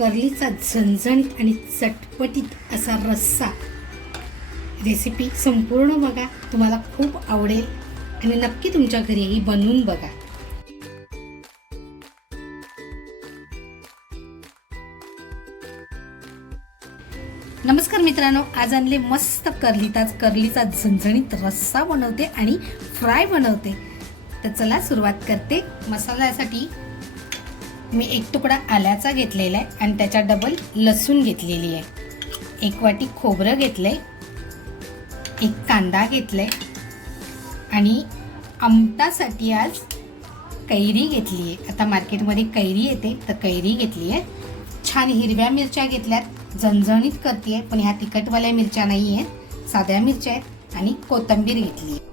कर्लीचा झणझणीत आणि चटपटीत असा रस्सा. रेसिपी संपूर्ण बघा तुम्हाला खूप आवडेल आणि नक्की तुमच्या घरीही बनवून बघा. नमस्कार मित्रांनो आज आणले मस्त कर्लीचा कर्लीचा झणझणीत रस्सा बनवते आणि फ्राय बनवते. तर चला सुरुवात करते मसाल्यासाठी. मी एक तुकडा आल्याचा घेतलेला आहे आणि त्याच्या डबल लसूण घेतलेली आहे. एक वाटी खोबरं घेतलंय. एक कांदा घेतलाय. आणि आमटासाठी आज कैरी घेतली आहे. आता मार्केटमध्ये कैरी येते तर कैरी घेतली आहे. छान हिरव्या मिरच्या घेतल्यात. झणझणीत करते पण ह्या तिखटवाल्या मिरच्या नाही आहेत साध्या मिरच्या आहेत आणि कोथिंबीर घेतली आहे.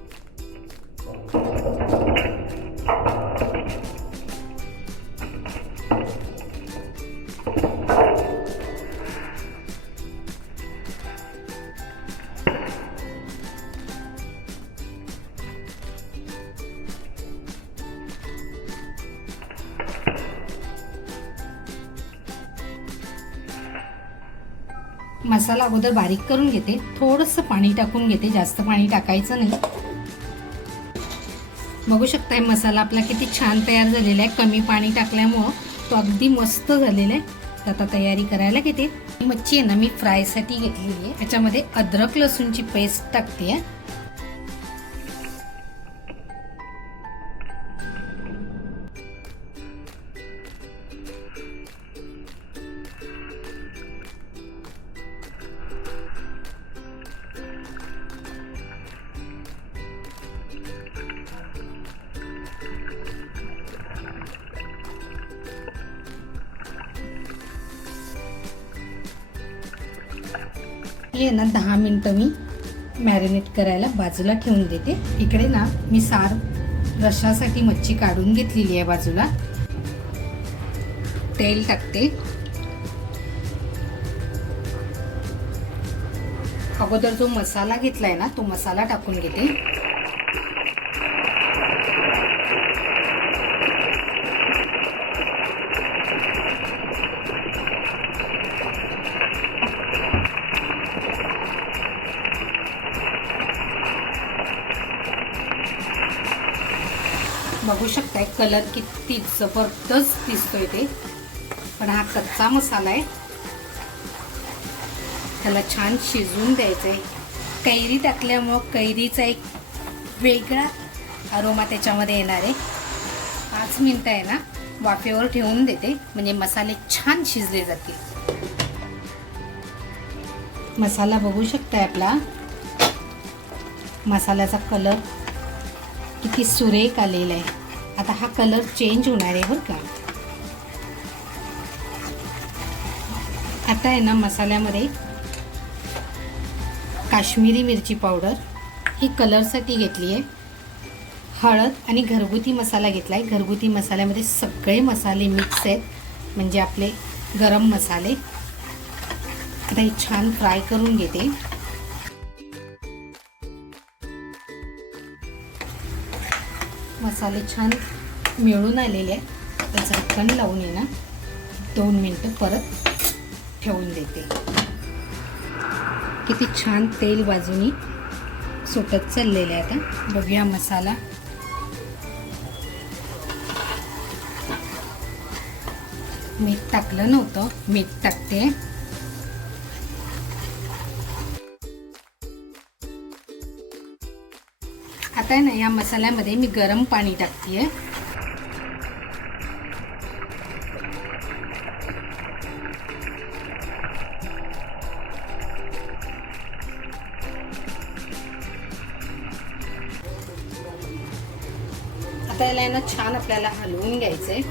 मसाला अगोदर बारीक करून घेते. थोडंसं पाणी टाकून घेते. जास्त पाणी टाकायचं नाही. बघू शकताय मसाला आपला किती छान तयार झालेला आहे. कमी पाणी टाकल्यामुळं तो अगदी मस्त झालेला आहे. तर आता तयारी करायला घेते. मच्छी आहे ना मी फ्रायसाठी घेतलेली आहे. याच्यामध्ये अद्रक लसूणची पेस्ट टाकते. आहे हे ना दहा मिनटं मी मॅरिनेट करायला बाजूला ठेवून देते. इकडे ना मी सार रशासाठी मच्छी काढून घेतलेली आहे बाजूला. तेल टाकते. अगोदर जो मसाला घेतला आहे ना तो मसाला टाकून घेते. कलर किती जबरदस्त दिसतोय ते. पण हा कच्चा मसाला आहे. त्याला छान शिजवून द्यायचं आहे कैरी टाकल्यामुळं कैरीचा एक वेगळा अरोमा त्याच्यामध्ये येणार आहे. पाच मिनटं आहे ना वाफेवर ठेवून देते. म्हणजे मसाले छान शिजले जातील. मसाला बघू शकताय आपला. मसाल्याचा कलर किती सुरेख आलेला आहे. आता हा कलर चेंज होणार आहे बरं का. आता आहे ना मसाल्यामध्ये काश्मीरी मिरची पावडर ही कलरसाठी घेतली आहे. हळद आणि घरगुती मसाला घेतला आहे घरगुती मसाल्यामध्ये सगळे मसाले मिक्स आहेत. म्हणजे आपले गरम मसाले. आता हे छान फ्राय करून घेते. मसाले छान मिळून आलेले आहेत. तर झाकण लावून ये ना दोन मिनटं परत ठेवून देते. किती छान तेल बाजूनी सुटत चाललेलं आहे आता. बघूया मसाला. मीठ टाकलं नव्हतं मीठ टाकते. आता आहे ना या मसाल्यामध्ये मी गरम पाणी टाकते आता याला आहे ना छान आपल्याला हलवून घ्यायचंय.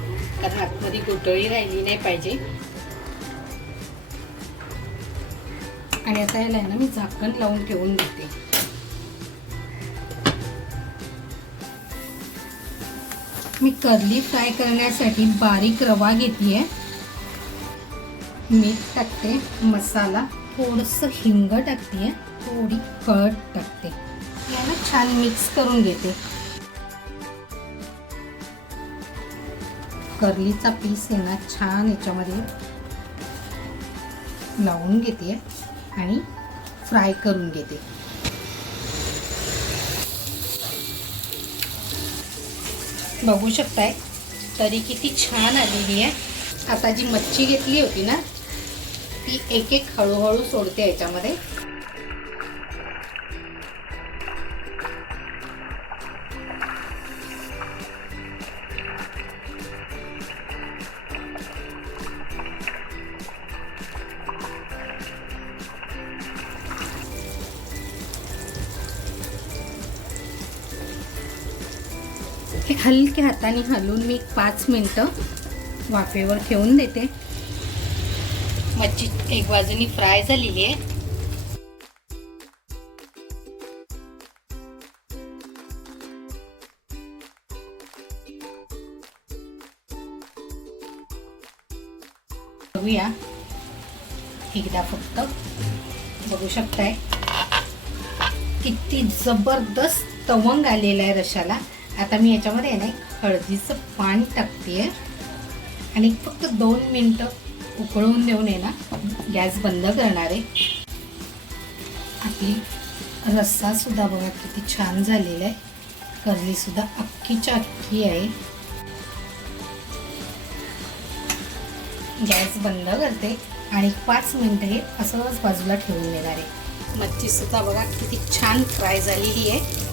कारण आतमध्ये गुटळी राहिली नाही पाहिजे. आणि आता याला ना मी झाकण लावून ठेवून देते. मी कर्ली फ्राय करण्यासाठी बारीक रवा घेते मीठ टाकते मसाला थोडंसं हिंग टाकते थोडी हळद टाकते. याला छान मिक्स करून घेते. कर्लीचा पीस आहे ना छान याच्यामध्ये लावून घेते आणि फ्राय करून घेते. बघू शकताय. तरी किती छान आलेली आहे. आता जी मच्छी घेतली होती ना ती एक एक हळूहळू सोडते याच्यामध्ये. हलक्या हाताने हलवून मी पाच मिनटं वाफेवर ठेवून देते. मच्छी एक बाजूनी फ्राय झालेली आहे. बघूया. एकदा फक्त. बघू शकताय. किती जबरदस्त तवंग आलेला आहे रशाला. आता मी याच्यामध्ये आहे ना हळदीचं पाणी टाकते आणि फक्त दोन मिनटं उकळून देऊन आहे ना गॅस बंद करणार आहे. आपली रस्सासुद्धा बघा किती छान झालेला आहे. कर्लीसुद्धा अख्खीच्या अख्खी आहे. गॅस बंद करते आणि पाच मिनटं हे असंच बाजूला ठेवून देणार आहे. मच्छीसुद्धा बघा किती छान फ्राय झालेली आहे.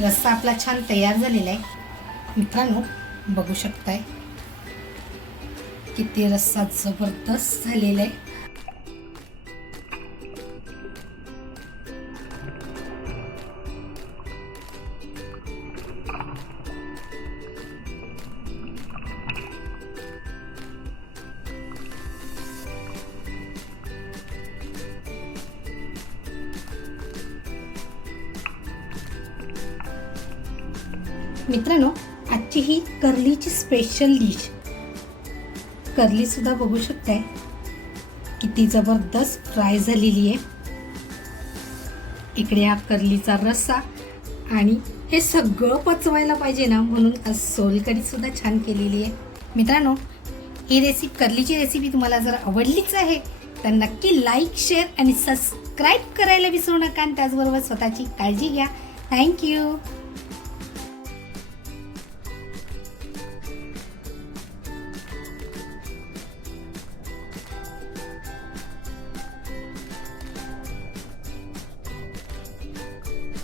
रस्सा आपला छान तयार झालेला आहे. मित्रांनो बघू शकताय. किती रस्सा जबरदस्त झालेला आहे. मित्रांनो आजची ही कर्लीची स्पेशल डिश कर्ली सुद्धा बघू शकताय. किती जबरदस्त फ्राय झालेली आहे. इकडे हा कर्लीचा रस्सा आणि हे सगळं पचवायला पाहिजे ना म्हणून आज सोलकढी सुद्धा छान केलेली आहे. मित्रांनो ही रेसिपी कर्लीची रेसिपी तुम्हाला जर आवडलीच आहे तर नक्की लाईक शेअर आणि सबस्क्राईब करायला विसरू नका आणि त्याचबरोबर स्वतःची काळजी घ्या. थँक्यू